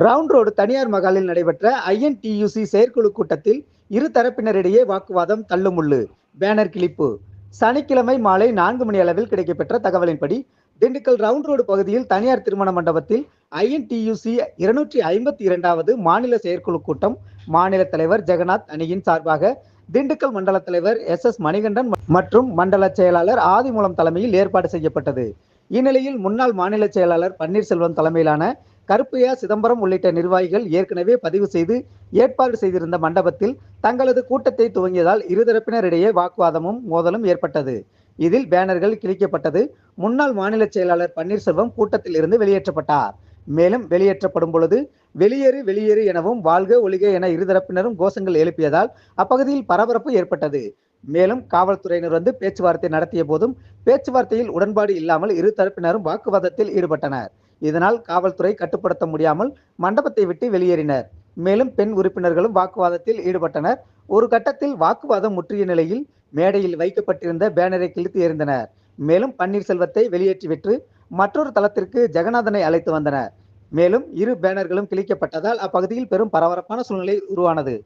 Round road தனியார் மகாலில் நடைபெற்ற INTUC செயற்குழு கூட்டத்தில் இரு தரப்பினரிடையே வாக்குவாதம் தள்ளுமுள்ளு. Banner clip. சனிக்கிழமை மாலை 4 மணி அளவில் கிடைக்கப்பெற்ற தகவலின்படி திண்டுக்கல் ரவுண்ட் ரோடு பகுதியில் தனியார் திருமண மண்டபத்தில் ஐஎன்டியூசி 252வது மாநில செயற்குழு கூட்டம் மாநில தலைவர் ஜெகநாத் அணியின் சார்பாக திண்டுக்கல் மண்டல தலைவர் SS மணிகண்டன் மற்றும் மண்டல செயலாளர் ஆதிமூலம் தலைமையில் ஏற்பாடு செய்யப்பட்டது. இந்நிலையில் முன்னாள் மாநில செயலாளர் பன்னீர்செல்வம் தலைமையிலான கருப்பையா, சிதம்பரம் உள்ளிட்ட நிர்வாகிகள் ஏற்கனவே பதிவு செய்து ஏற்பாடு செய்திருந்த மண்டபத்தில் தங்களது கூட்டத்தை துவங்கியதால் இருதரப்பினரிடையே வாக்குவாதமும் மோதலும் ஏற்பட்டது. இதில் பேனர்கள் கிழிக்கப்பட்டது. முன்னாள் மாநில செயலாளர் பன்னீர்செல்வம் கூட்டத்தில் இருந்து வெளியேற்றப்பட்டார். மேலும் வெளியேற்றப்படும் பொழுது வெளியேறு வெளியேறு எனவும் வாழ்க ஒழிக என இருதரப்பினரும் கோஷங்கள் எழுப்பியதால் அப்பகுதியில் பரபரப்பு ஏற்பட்டது. மேலும் காவல்துறையினர் வந்து பேச்சுவார்த்தை நடத்திய போதும் பேச்சுவார்த்தையில் உடன்பாடு இல்லாமல் இரு தரப்பினரும் வாக்குவாதத்தில் ஈடுபட்டனர். இதனால் காவல்துறை கட்டுப்படுத்த முடியாமல் மண்டபத்தை விட்டு வெளியேறினர். மேலும் பெண் உறுப்பினர்களும் வாக்குவாதத்தில் ஈடுபட்டனர். ஒரு கட்டத்தில் வாக்குவாதம் முற்றிய நிலையில் மேடையில் வைக்கப்பட்டிருந்த பேனரை கிழித்து எறிந்தனர். மேலும் பன்னீர்செல்வத்தை வெளியேற்றிவிட்டு மற்றொரு தளத்திற்கு ஜெகநாதனை அழைத்து வந்தனர். மேலும் இரு பேனர்களும் கிழிக்கப்பட்டதால் அப்பகுதியில் பெரும் பரபரப்பான சூழ்நிலை உருவானது.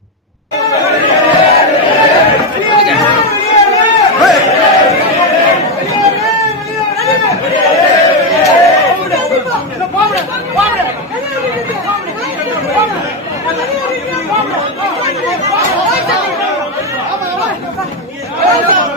Come on.